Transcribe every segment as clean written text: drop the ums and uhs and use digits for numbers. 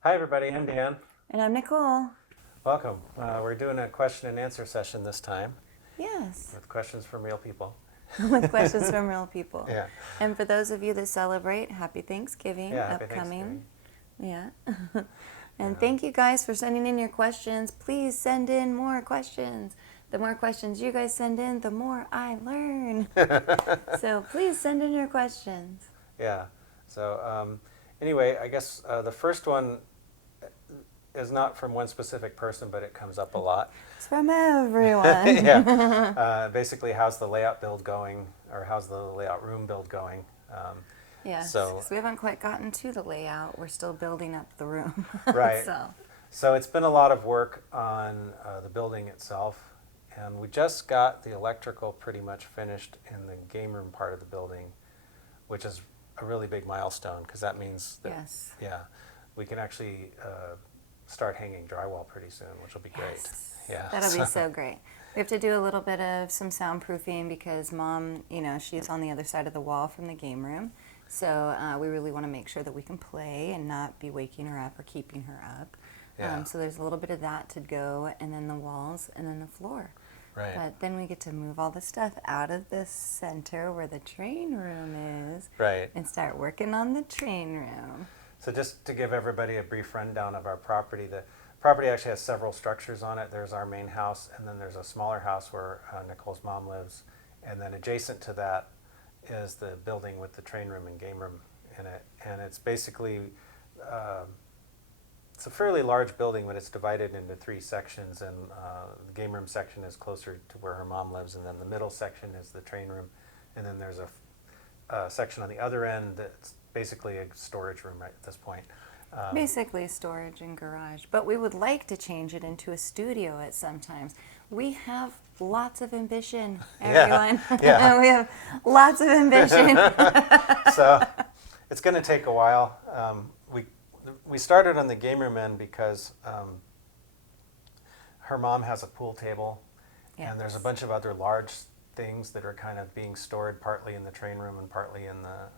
Hi, everybody. I'm Dan. And I'm Nicole. Welcome. We're doing a question and answer session this time Yes, with questions from real people. with questions from real people. Yeah. And for those of you that celebrate, happy Thanksgiving Yeah. Happy upcoming. Thanksgiving. Yeah. And Yeah. thank you guys for sending in your questions. Please send in more questions. The more questions you guys send in, the more I learn. So please send in your questions. Yeah. So anyway, I guess the first one is not from one specific person, but it comes up a lot. It's from everyone. Yeah. Basically, how's the layout build going, or how's the layout room build going? Yes, So because we haven't quite gotten to the layout. We're still building up the room. right. So, So it's been a lot of work on the building itself, and we just got the electrical pretty much finished in the game room part of the building, which is a really big milestone because that means that yes. yeah, we can actually start hanging drywall pretty soon, which will be great. Yes. Yeah, That'll be so great. We have to do a little bit of some soundproofing because Mom, she's on the other side of the wall from the game room. So we really want to make sure that we can play and not be waking her up or keeping her up. Yeah. So there's a little bit of that to go, and then the walls, and then the floor. Right. But then we get to move all the stuff out of the center where the train room is, Right. and start working on the train room. So just to give everybody a brief rundown of our property, the property actually has several structures on it. There's our main house, and then there's a smaller house where Nicole's mom lives, and then adjacent to that is the building with the train room and game room in it. And it's basically it's a fairly large building, but it's divided into three sections, and the game room section is closer to where her mom lives, and then the middle section is the train room, and then there's a section on the other end that's basically a storage room right at this point. Basically storage and garage, but we would like to change it into a studio at some times. We have lots of ambition, everyone. Yeah. We have lots of ambition. So it's going to take a while. We started on the game room end because her mom has a pool table, and there's a bunch of other large things that are kind of being stored partly in the train room and partly in the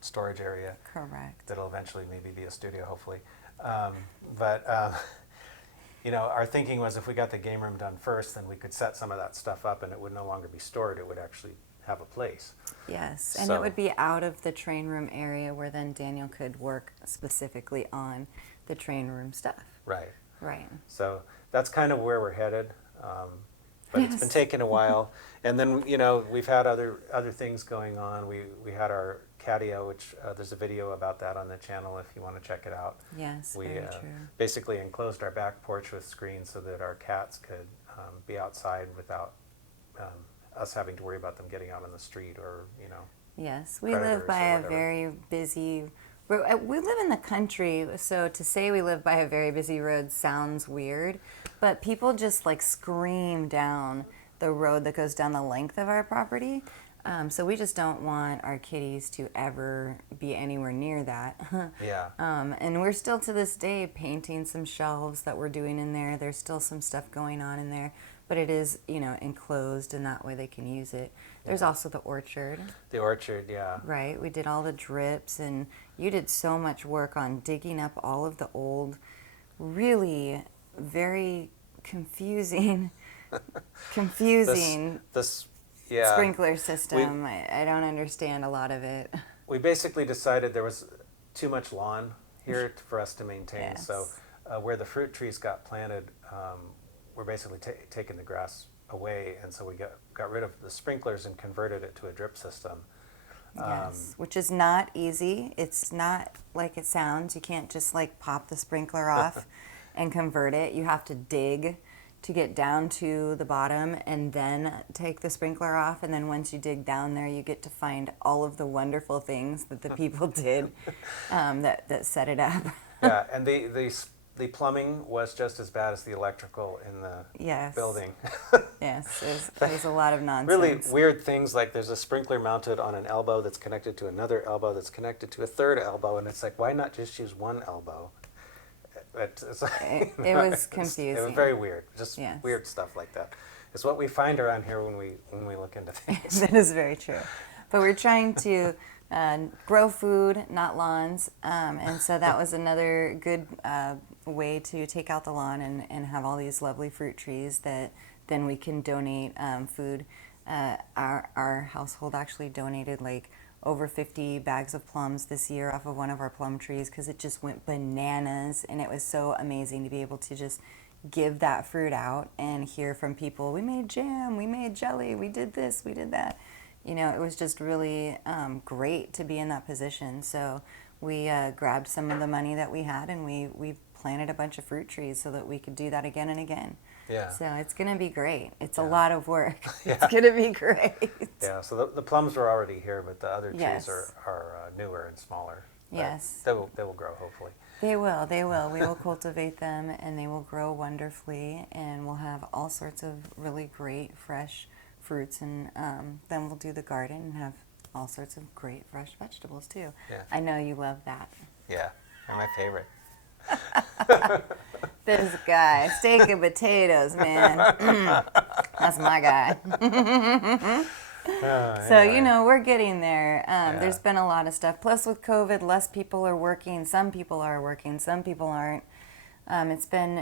storage area. Correct. That'll eventually maybe be a studio, hopefully. Our thinking was if we got the game room done first, then we could set some of that stuff up, and it would no longer be stored. It would actually have a place. Yes, and So- it would be out of the train room area where then Daniel could work specifically on the train room stuff. Right. Right. So that's kind of where we're headed. But it's been Yes. taking a while. And then, we've had other things going on. We had our catio, which there's a video about that on the channel if you want to check it out. Yes, We very true. basically enclosed our back porch with screens so that our cats could be outside without us having to worry about them getting out on the street or, Yes, we predators live by or a whatever. very busy. We live in the country, so to say we live by a very busy road sounds weird, but people just like scream down the road that goes down the length of our property. So we just don't want our kitties to ever be anywhere near that. Yeah. And we're still to this day painting some shelves that we're doing in there. There's still some stuff going on in there, but it is, enclosed, and that way they can use it. There's also the orchard, The orchard, yeah. right? We did all the drips, and you did so much work on digging up all of the old, really very confusing This, yeah. sprinkler system. I don't understand a lot of it. We basically decided there was too much lawn here for us to maintain. Yes. So where the fruit trees got planted, we're basically taking the grass away, and so we got rid of the sprinklers and converted it to a drip system. Yes, which is not easy. It's not like it sounds. You can't just like pop the sprinkler off and convert it. You have to dig to get down to the bottom and then take the sprinkler off. And then once you dig down there, you get to find all of the wonderful things that the people did that set it up. Yeah, and the plumbing was just as bad as the electrical in the Yes. building. Yes, there's a lot of nonsense. Really weird things, like there's a sprinkler mounted on an elbow that's connected to another elbow that's connected to a third elbow, and it's like, why not just use one elbow? It's like, It was It was confusing. very weird, just Yes. weird stuff like that. It's what we find around here when we look into things. That is very true. But we're trying to grow food, not lawns. And so that was another good way to take out the lawn and have all these lovely fruit trees that then we can donate food. Our household actually donated like over 50 bags of plums this year off of one of our plum trees because it just went bananas, and it was so amazing to be able to just give that fruit out and hear from people, we made jam, we made jelly, we did this, we did that. You know, it was just really great to be in that position. So we grabbed some of the money that we had and we planted a bunch of fruit trees so that we could do that again and again. Yeah. So it's going to be great. It's a Yeah. lot of work. Yeah. It's going to be great. Yeah, so the plums were already here, but the other trees Yes. are newer and smaller. But Yes. They will grow, hopefully. They will. We will cultivate them and they will grow wonderfully, and we'll have all sorts of really great fresh fruits, and then we'll do the garden and have all sorts of great fresh vegetables too. Yeah. I know you love that. Yeah, they're my favorite. This guy, steak and potatoes, man. That's my guy. So, Anyway. you know, we're getting there. Yeah. There's been a lot of stuff. Plus, with COVID, less people are working. Some people are working. Some people aren't. It's been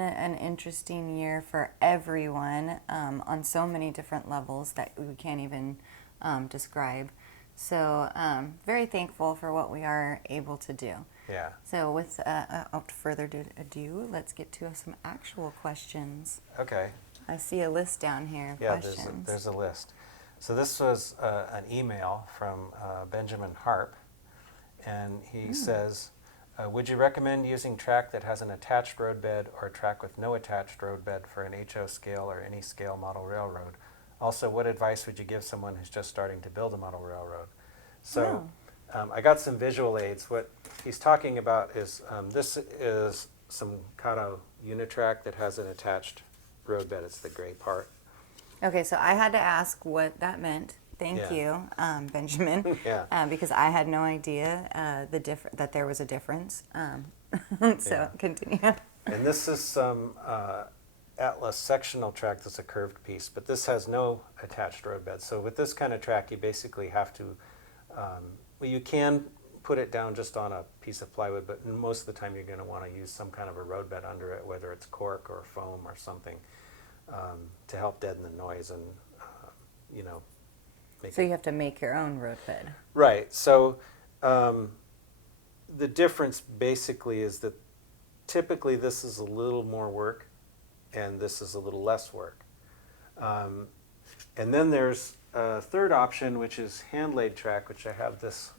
an interesting year for everyone on so many different levels that we can't even describe. So, very thankful for what we are able to do. Yeah. So, without further ado, let's get to some actual questions. Okay. I see a list down here of Yeah, questions. there's a list. So this was an email from Benjamin Harp, and he says, would you recommend using track that has an attached roadbed or a track with no attached roadbed for an HO scale or any scale model railroad? Also, what advice would you give someone who's just starting to build a model railroad? So I got some visual aids. What he's talking about is this is some catio unitrack that has an attached roadbed. It's the gray part. Okay, so I had to ask what that meant. Thank Yeah. you, Benjamin. Yeah. Because I had no idea that there was a difference. So Yeah. continue. And this is some Atlas sectional track that's a curved piece, but this has no attached roadbed. So with this kind of track, you basically have to, well, you can put it down just on a piece of plywood, but most of the time you're going to want to use some kind of a roadbed under it, whether it's cork or foam or something, to help deaden the noise and, you know, make So it. you have to make your own roadbed. Right. So the difference basically is that typically this is a little more work and this is a little less work. And then there's a third option, which is hand-laid track, which I have this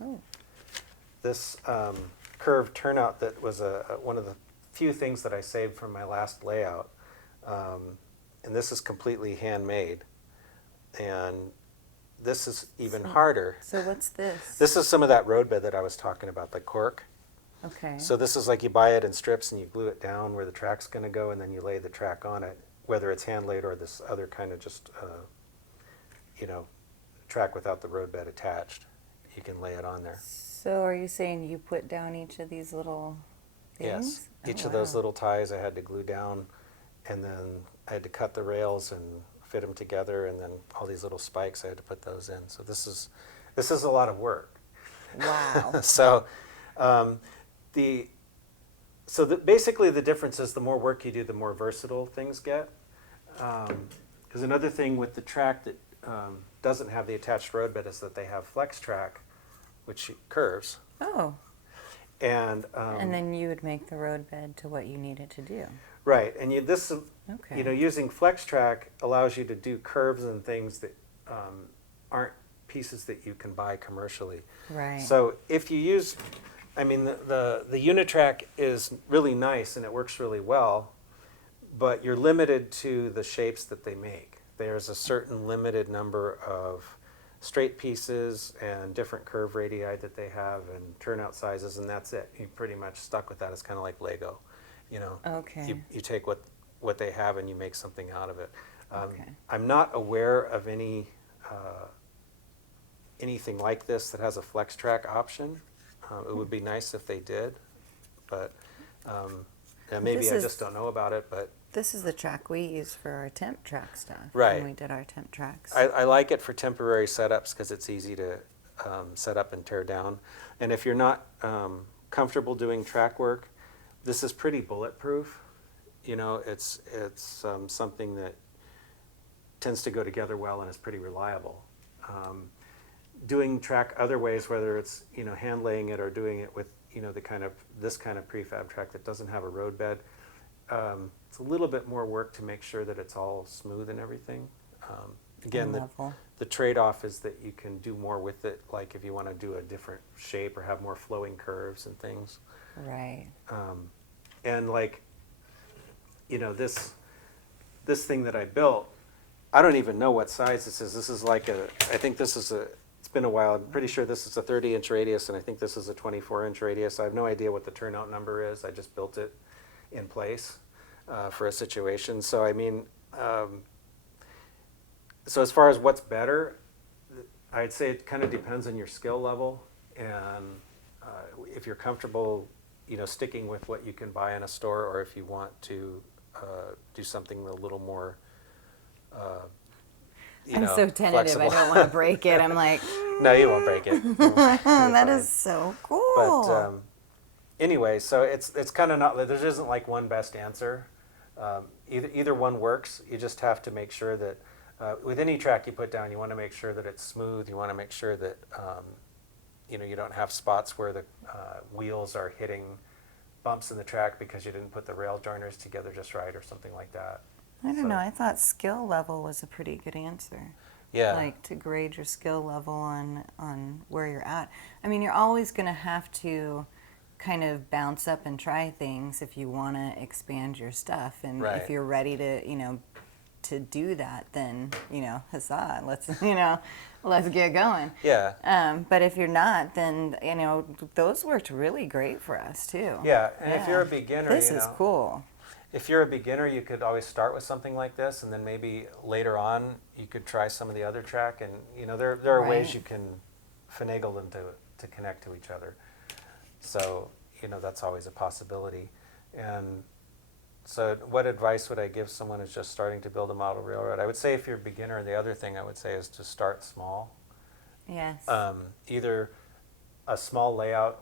curved turnout that was one of the few things that I saved from my last layout. And this is completely handmade. And this is even harder. So what's this? This is some of that roadbed that I was talking about, the cork. Okay. So this is like you buy it in strips and you glue it down where the track's going to go, and then you lay the track on it, whether it's hand laid or this other kind of just, track without the roadbed attached. You can lay it on there. So are you saying you put down each of these little things? Yes. Each Oh, of those wow. little ties I had to glue down, and then I had to cut the rails and fit them together, and then all these little spikes I had to put those in. So this is a lot of work. Wow. So basically the difference is the more work you do, the more versatile things get. Because another thing with the track that doesn't have the attached roadbed is that they have flex track, which curves. Oh. And then you would make the roadbed to what you need it to do. right, and Okay. using flex track allows you to do curves and things that aren't pieces that you can buy commercially. Right. So if you use, the Unitrack is really nice and it works really well, but you're limited to the shapes that they make. There's a certain limited number of straight pieces and different curve radii that they have and turnout sizes, and that's it. You're pretty much stuck with that. It's kind of like Lego, Okay. You take what they have and you make something out of it. Okay. I'm not aware of anything like this that has a flex track option. It would be nice if they did, but and maybe This I is- just don't know about it. But This is the track we use for our temp track stuff. Right. When we did our temp tracks. I like it for temporary setups because it's easy to set up and tear down. And if you're not comfortable doing track work, this is pretty bulletproof. You know, it's something that tends to go together well and is pretty reliable. Doing track other ways, whether it's, you know, hand laying it or doing it with, you know, this kind of prefab track that doesn't have a road bed, it's a little bit more work to make sure that it's all smooth and everything. Again, the trade-off is that you can do more with it, like if you want to do a different shape or have more flowing curves and things. Right. And like, you know, this thing that I built, I don't even know what size this is. This is like I think this is it's been a while. I'm pretty sure this is a 30-inch radius, and I think this is a 24-inch radius. I have no idea what the turnout number is. I just built it in place for a situation. So, I mean, so as far as what's better, I'd say it kind of depends on your skill level, and if you're comfortable, you know, sticking with what you can buy in a store, or if you want to do something a little more I'm so tentative. Flexible. I don't want to break it. I'm like, no, you won't break it. That is so cool. But anyway, so it's kind of not. There isn't like one best answer. Either one works. You just have to make sure that with any track you put down, you want to make sure that it's smooth. You want to make sure that you know, you don't have spots where the wheels are hitting bumps in the track because you didn't put the rail joiners together just right or something like that. I don't know. I thought skill level was a pretty good answer. Yeah. Like to grade your skill level on where you're at. I mean, you're always going to have to kind of bounce up and try things if you want to expand your stuff. And right. If you're ready to, you know, to do that, then, you know, huzzah, let's, you know, let's get going. Yeah. But if you're not, then, you know, those worked really great for us too. Yeah. And if you're a beginner, this is cool. If you're a beginner, you could always start with something like this, and then maybe later on you could try some of the other track. And you know, there are right. ways you can finagle them to connect to each other. So you know, that's always a possibility. And so, what advice would I give someone who's just starting to build a model railroad? I would say if you're a beginner, the other thing I would say is to start small. Yes. Either a small layout,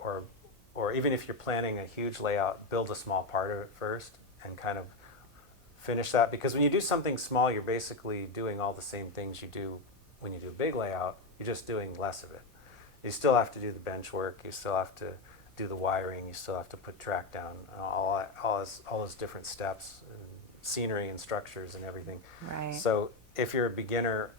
or even if you're planning a huge layout, build a small part of it first and kind of finish that. Because when you do something small, you're basically doing all the same things you do when you do a big layout. You're just doing less of it. You still have to do the bench work. You still have to do the wiring. You still have to put track down. All those different steps, and scenery and structures and everything. Right. So if you're a beginner,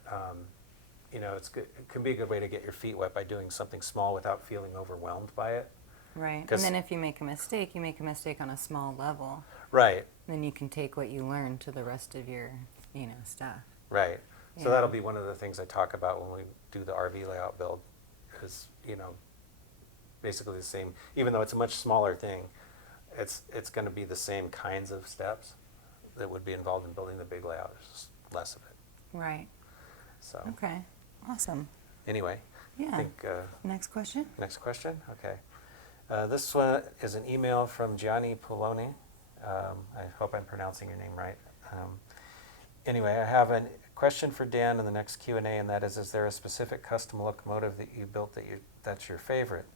you know, it can be a good way to get your feet wet by doing something small without feeling overwhelmed by it. Right. And then if you make a mistake, you make a mistake on a small level. Right. Then you can take what you learned to the rest of your, you know, stuff. Right. So that'll be one of the things I talk about when we do the RV layout build, is, you know, basically the same. Even though it's a much smaller thing, it's going to be the same kinds of steps that would be involved in building the big layout. There's just less of it. Right. So. Okay. Awesome. Anyway. Yeah. I think, next question? Next question? Okay. This one is an email from Gianni Poloni. I hope I'm pronouncing your name right. Anyway, I have a question for Dan in the next Q&A, and that is there a specific custom locomotive that you built that's your favorite?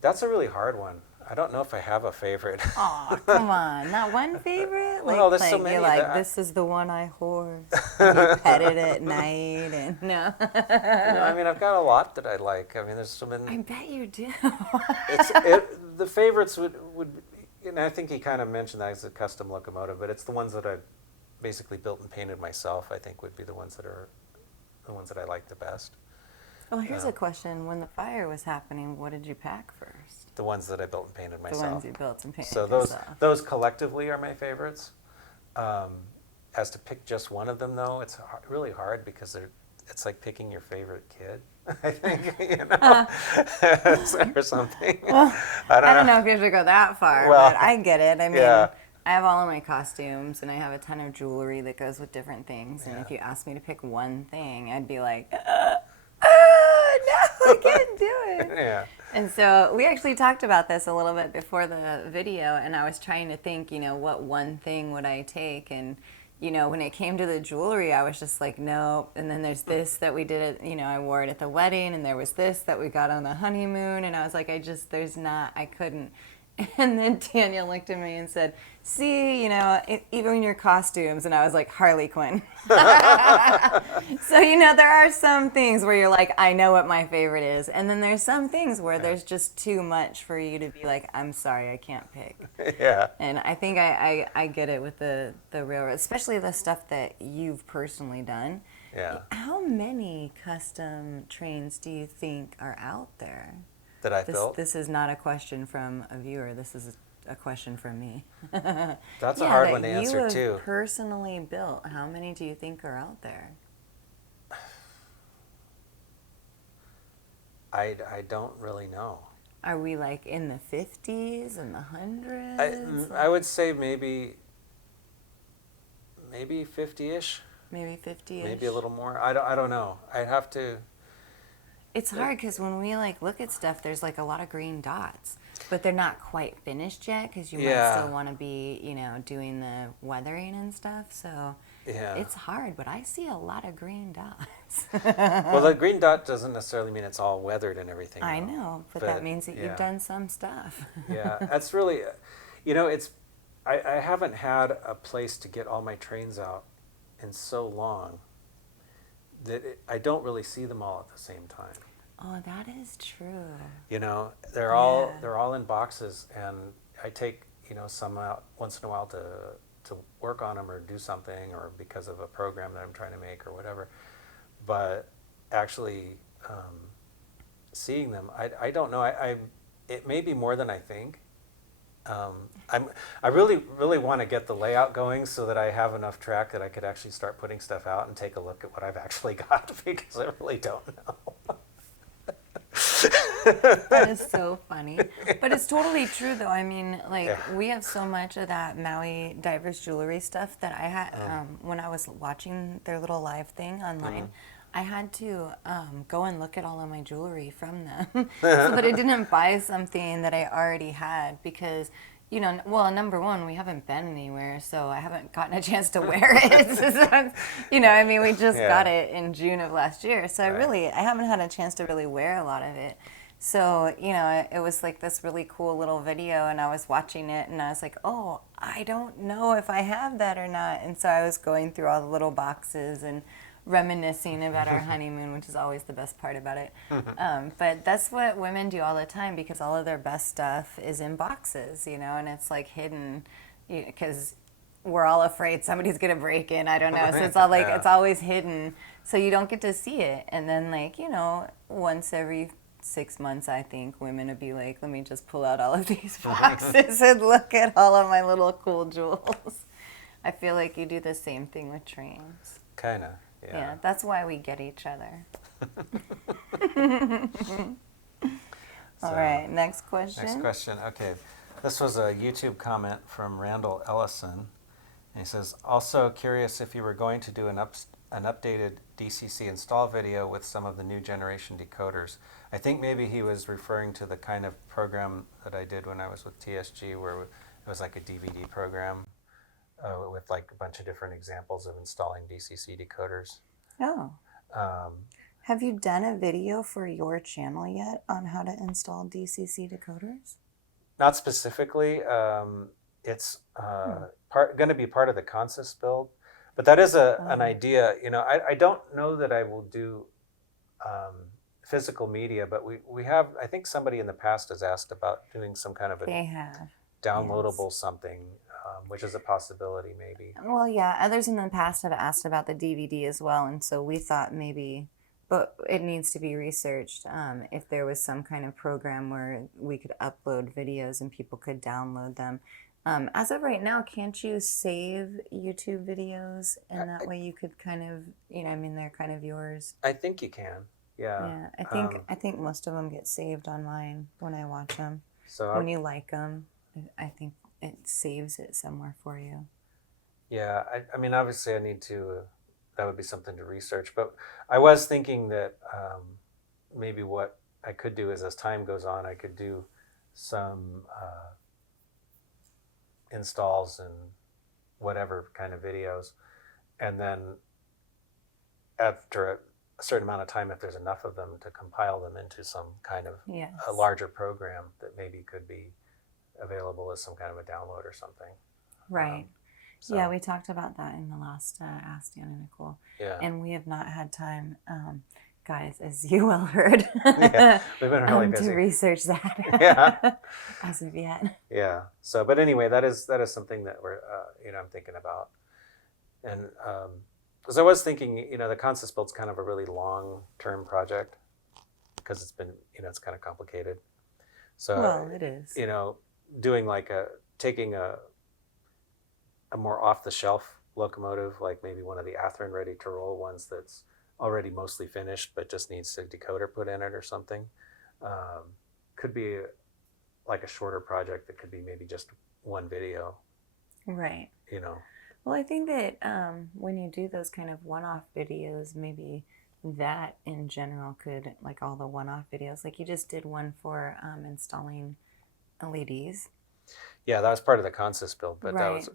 That's a really hard one. I don't know if I have a favorite. Aw, come on. Not one favorite? Well, there's so many. You're like, this is the one I hoard. You pet it at night and no. I mean, I've got a lot that I like. I mean, there's so many. I bet you do. The favorites would, and I think he kind of mentioned that as a custom locomotive, but it's the ones that I basically built and painted myself, I think would be the ones that I like the best. Well, here's a question. When the fire was happening, what did you pack first? The ones that I built and painted myself. The ones you built and painted so those collectively are my favorites. As to pick just one of them, though, it's really hard because it's like picking your favorite kid, I think, you know, or something. Well, I don't know if you have to go that far, but I get it. I mean, I have all of my costumes, and I have a ton of jewelry that goes with different things. And if you asked me to pick one thing, I'd be like, no, I can't do it. Yeah. And so we actually talked about this a little bit before the video, and I was trying to think, you know, what one thing would I take? And, when it came to the jewelry, I was just like, nope. And then there's this that we did it, I wore it at the wedding, and there was this that we got on the honeymoon, and I was like, I couldn't. And then Daniel looked at me and said, see, even your costumes. And I was like, Harley Quinn. So, there are some things where you're like, I know what my favorite is. And then there's some things where there's just too much for you to be like, I'm sorry, I can't pick. Yeah. And I think I get it with the railroad, especially the stuff that you've personally done. Yeah. How many custom trains do you think are out there? That I built? This is not a question from a viewer. This is a question from me. That's a hard one to answer, too. You have personally built. How many do you think are out there? I don't really know. Are we like in the 50s and the hundreds? I would say maybe 50-ish. Maybe 50-ish. Maybe a little more. I don't know. I'd have to. It's hard because when we look at stuff, there's a lot of green dots, but they're not quite finished yet because you might still want to be, doing the weathering and stuff. So it's hard, but I see a lot of green dots. Well, the green dot doesn't necessarily mean it's all weathered and everything. I know, but that means that you've done some stuff. Yeah, that's really, I haven't had a place to get all my trains out in so long that I don't really see them all at the same time. Oh, that is true. They're all in boxes, and I take some out once in a while to work on them or do something, or because of a program that I'm trying to make or whatever. But actually seeing them, I don't know. It may be more than I think. I really want to get the layout going so that I have enough track that I could actually start putting stuff out and take a look at what I've actually got, because I really don't know. That is so funny. But it's totally true, though. I mean, we have so much of that Maui diverse jewelry stuff that I had when I was watching their little live thing online. I had to go and look at all of my jewelry from them so that I didn't buy something that I already had because, number one, we haven't been anywhere, so I haven't gotten a chance to wear it. So, we just got it in June of last year. So I haven't had a chance to really wear a lot of it. So, it was like this really cool little video, and I was watching it, and I was like, oh, I don't know if I have that or not. And so I was going through all the little boxes and reminiscing about our honeymoon, which is always the best part about it. But that's what women do all the time because all of their best stuff is in boxes, and it's hidden because we're all afraid somebody's going to break in. I don't know. So it's all it's always hidden. So you don't get to see it. And then once every 6 months, I think women would be like, let me just pull out all of these boxes and look at all of my little cool jewels. I feel like you do the same thing with trains. Kind of. Yeah, that's why we get each other. All right, next question. Next question. Okay. This was a YouTube comment from Randall Ellison. And he says, also curious if you were going to do an updated DCC install video with some of the new generation decoders. I think maybe he was referring to the kind of program that I did when I was with TSG, where it was like a DVD program. With a bunch of different examples of installing DCC decoders. Oh. Have you done a video for your channel yet on how to install DCC decoders? Not specifically. It's going to be part of the consist build, but that is an idea. I don't know that I will do physical media, but we have. I think somebody in the past has asked about doing some kind of downloadable something. Which is a possibility, maybe. Well, yeah, others in the past have asked about the DVD as well, and so we thought maybe, but it needs to be researched, if there was some kind of program where we could upload videos and people could download them. As of right now, can't you save YouTube videos, and that way you could kind of, they're kind of yours? I think you can, yeah. Yeah, I think most of them get saved on mine when I watch them. So when you like them, I think it saves it somewhere for you. Yeah, obviously I need to, that would be something to research, but I was thinking that maybe what I could do is as time goes on, I could do some installs and whatever kind of videos and then after a certain amount of time, if there's enough of them, to compile them into some kind of Yes. a larger program that maybe could be available as some kind of a download or something. Right. So, Yeah, we talked about that in the last Ask Dan and Nichole. yeah. And we have not had time, guys, as you well heard, Yeah, we've been really busy. to research that Yeah. as of yet. Yeah. So, but anyway, that is something that we're, I'm thinking about. And because I was thinking, the Consist Build's kind of a really long-term project because it's been, it's kind of complicated. So, Well, it is. Doing like taking a more off-the-shelf locomotive, like maybe one of the Athearn ready-to-roll ones that's already mostly finished but just needs a decoder put in it or something, could be like a shorter project that could be maybe just one video. Right. Well, I think that when you do those kind of one-off videos, maybe that in general could, like all the one-off videos, like you just did one for installing LEDs. Yeah, that was part of the Consist Build, but right. that was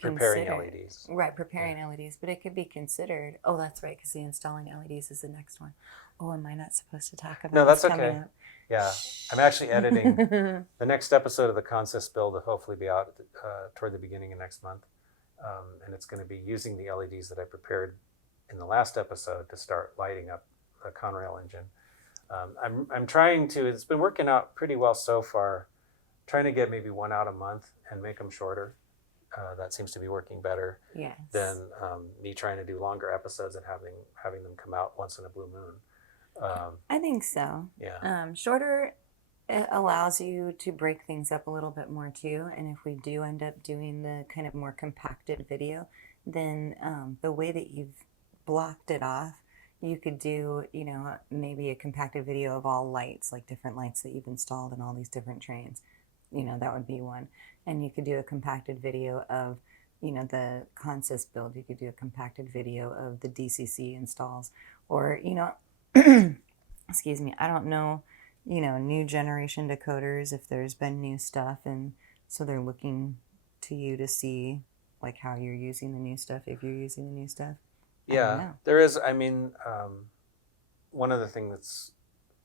preparing LEDs. Right, preparing LEDs, but it could be considered. Oh, that's right, because the installing LEDs is the next one. Oh, am I not supposed to talk about? No, that's this okay. Yeah, I'm actually editing the next episode of the Consist Build. Will hopefully be out toward the beginning of next month, and it's going to be using the LEDs that I prepared in the last episode to start lighting up the Conrail engine. I'm trying to. It's been working out pretty well so far. Trying to get maybe one out a month and make them shorter. That seems to be working better than me trying to do longer episodes and having them come out once in a blue moon. I think so. Yeah. Shorter, it allows you to break things up a little bit more too. And if we do end up doing the kind of more compacted video, then the way that you've blocked it off, you could do, maybe a compacted video of all lights, like different lights that you've installed in all these different trains. That would be one. And you could do a compacted video of, the Consist Build. You could do a compacted video of the DCC installs. Or, excuse me, I don't know, new generation decoders, if there's been new stuff. And so they're looking to you to see, like, how you're using the new stuff, if you're using the new stuff. Yeah, there is. I mean, one other thing that's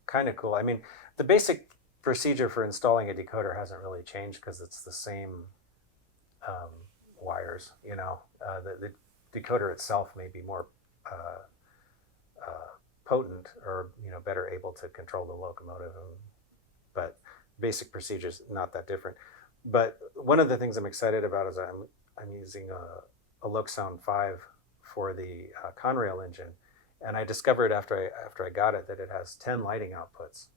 kind of cool. I mean, the basic procedure for installing a decoder hasn't really changed because it's the same wires. The decoder itself may be more potent or better able to control the locomotive, but basic procedures not that different. But one of the things I'm excited about is I'm using a LoCsound 5 for the Conrail engine, and I discovered after I got it that it has 10 lighting outputs,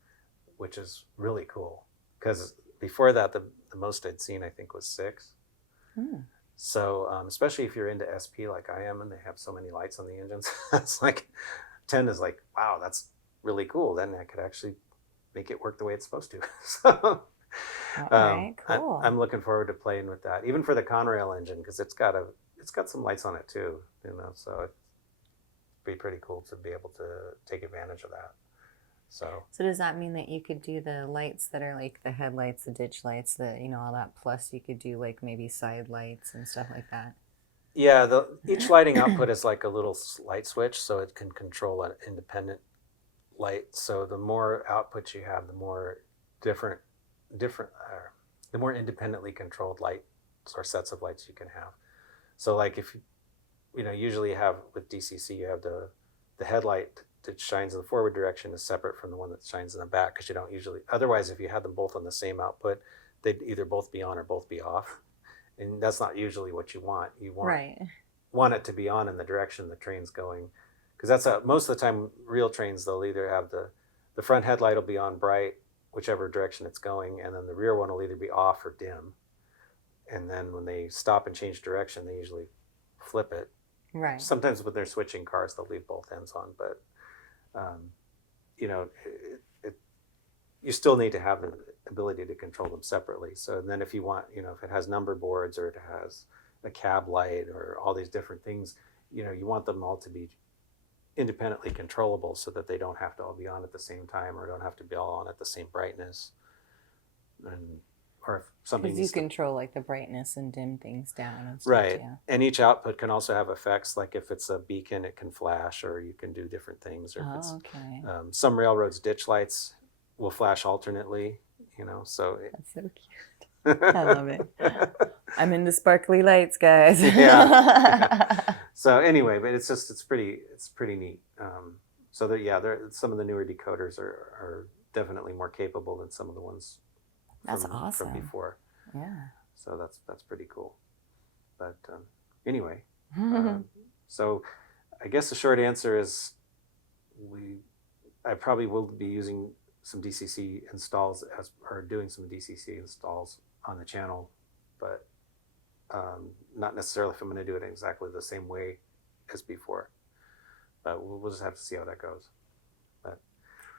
which is really cool because before that the most I'd seen I think was 6. So especially if you're into SP like I am and they have so many lights on the engines, it's like 10 is like, wow, that's really cool. Then I could actually make it work the way it's supposed to. So right, cool. I'm looking forward to playing with that, even for the Conrail engine, because it's got some lights on it too, so it'd be pretty cool to be able to take advantage of that. So does that mean that you could do the lights that are like the headlights, the ditch lights, all that, plus you could do like maybe side lights and stuff like that? Yeah, each lighting output is like a little light switch, so it can control an independent light. So the more outputs you have, the more the more independently controlled lights or sets of lights you can have. So like if usually you have with DCC, you have the headlight that shines in the forward direction is separate from the one that shines in the back, because you don't usually, otherwise if you had them both on the same output, they'd either both be on or both be off, and that's not usually what you want. You want it to be on in the direction the train's going, because that's most of the time real trains, they'll either have the front headlight will be on bright whichever direction it's going, and then the rear one will either be off or dim, and then when they stop and change direction they usually flip it. Right. Sometimes when they're switching cars they'll leave both ends on, but you still need to have the ability to control them separately. So then if you want, if it has number boards or it has a cab light or all these different things, you want them all to be independently controllable so that they don't have to all be on at the same time or don't have to be all on at the same brightness. Or if something Because you control like the brightness and dim things down and stuff. right. Yeah. And each output can also have effects. Like if it's a beacon, it can flash, or you can do different things. Or if it's, Okay. some railroads ditch lights will flash alternately. So That's so cute. I love it. I'm into sparkly lights, guys. yeah. So anyway, but it's pretty neat. So that some of the newer decoders are definitely more capable than some of the ones That's from awesome. before. Yeah. So that's pretty cool. But anyway, so I guess the short answer is I probably will be using some DCC installs or doing some DCC installs on the channel, but not necessarily if I'm going to do it in exactly the same way as before. But we'll just have to see how that goes. But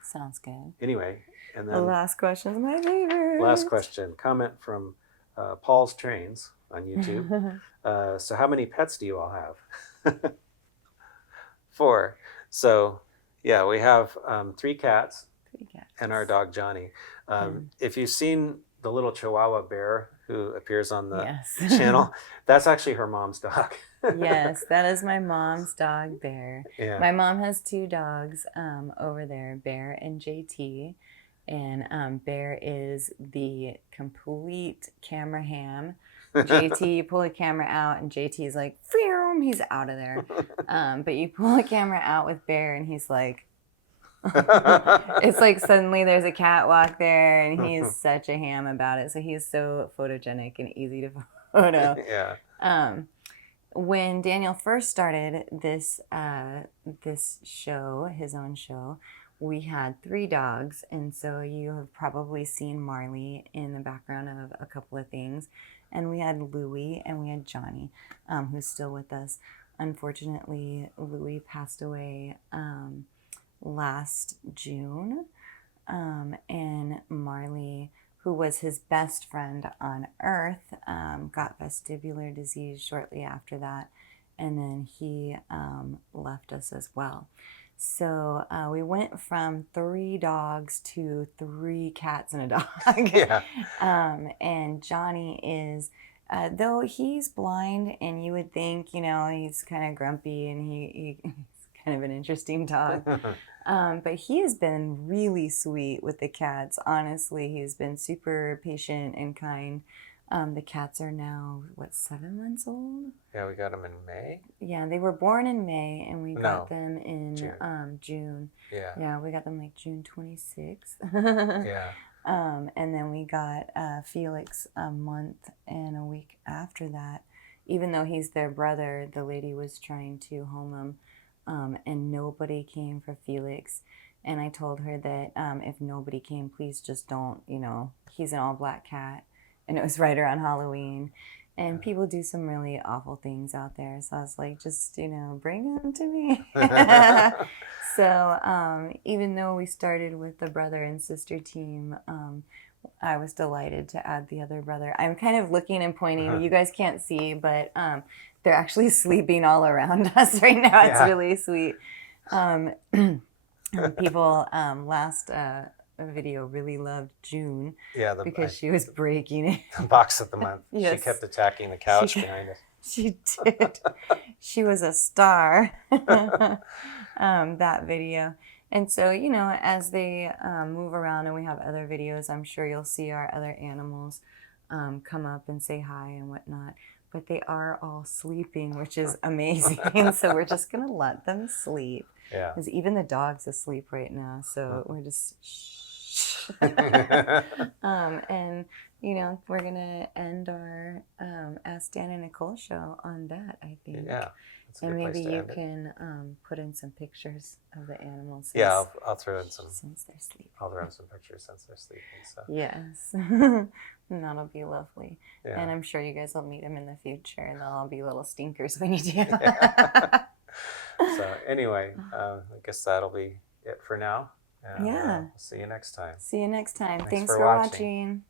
sounds good. Anyway, and The then last question is my favorite. last question, comment from Paul's Trains on YouTube. So how many pets do you all have? 4. So yeah, we have 3 cats. 3 cats. And our dog Johnny. If you've seen the little Chihuahua bear who appears on the channel, that's actually her mom's dog. Yes, that is my mom's dog, Bear. Yeah. My mom has 2 dogs over there, Bear and JT. And Bear is the complete camera ham. JT, you pull the camera out and JT's like, Phew! He's out of there. But you pull the camera out with Bear and he's like, it's like suddenly there's a catwalk there and he's such a ham about it. So he's so photogenic and easy to photo. Yeah. When Daniel first started this show, his own show, we had 3 dogs, and so you have probably seen Marley in the background of a couple of things. And we had Louie and we had Johnny, who's still with us. Unfortunately, Louie passed away last June, and Marley, who was his best friend on Earth, got vestibular disease shortly after that, and then he left us as well. So we went from 3 dogs to 3 cats and a dog. Yeah. And Johnny is, though he's blind, and you would think, he's kind of grumpy and he's kind of an interesting dog. But he has been really sweet with the cats. Honestly, he's been super patient and kind. The cats are now, 7 months old? Yeah, we got them in May. Yeah, they were born in May, and we got them in June. Yeah. Yeah, we got them like June 26th. Yeah. And then we got Felix a month and a week after that. Even though he's their brother, the lady was trying to home him. And nobody came for Felix. And I told her that if nobody came, please just don't, he's an all black cat. And it was right around Halloween. And people do some really awful things out there. So I was like, just, bring them to me. So even though we started with the brother and sister team, I was delighted to add the other brother. I'm kind of looking and pointing. You guys can't see, but they're actually sleeping all around us right now. It's really sweet. People last video really loved June because she was breaking it. The box of the month. Yes. She kept attacking the couch behind us. She did. She was a star, that video. And so, as they move around and we have other videos, I'm sure you'll see our other animals come up and say hi and whatnot. But they are all sleeping, which is amazing. So we're just going to let them sleep. Yeah. Because even the dog's asleep right now. So we're just shh. And, we're going to end our Ask Dan and Nichole show on that, I think. Yeah. And maybe you can put in some pictures of the animals. Yeah, I'll throw in some. Since they're sleeping. I'll throw in some pictures since they're sleeping. So. Yes. And that'll be lovely. Yeah. And I'm sure you guys will meet them in the future, and they'll all be little stinkers when you do. Yeah. So anyway, I guess that'll be it for now. Yeah. We'll see you next time. See you next time. Thanks for for watching. watching.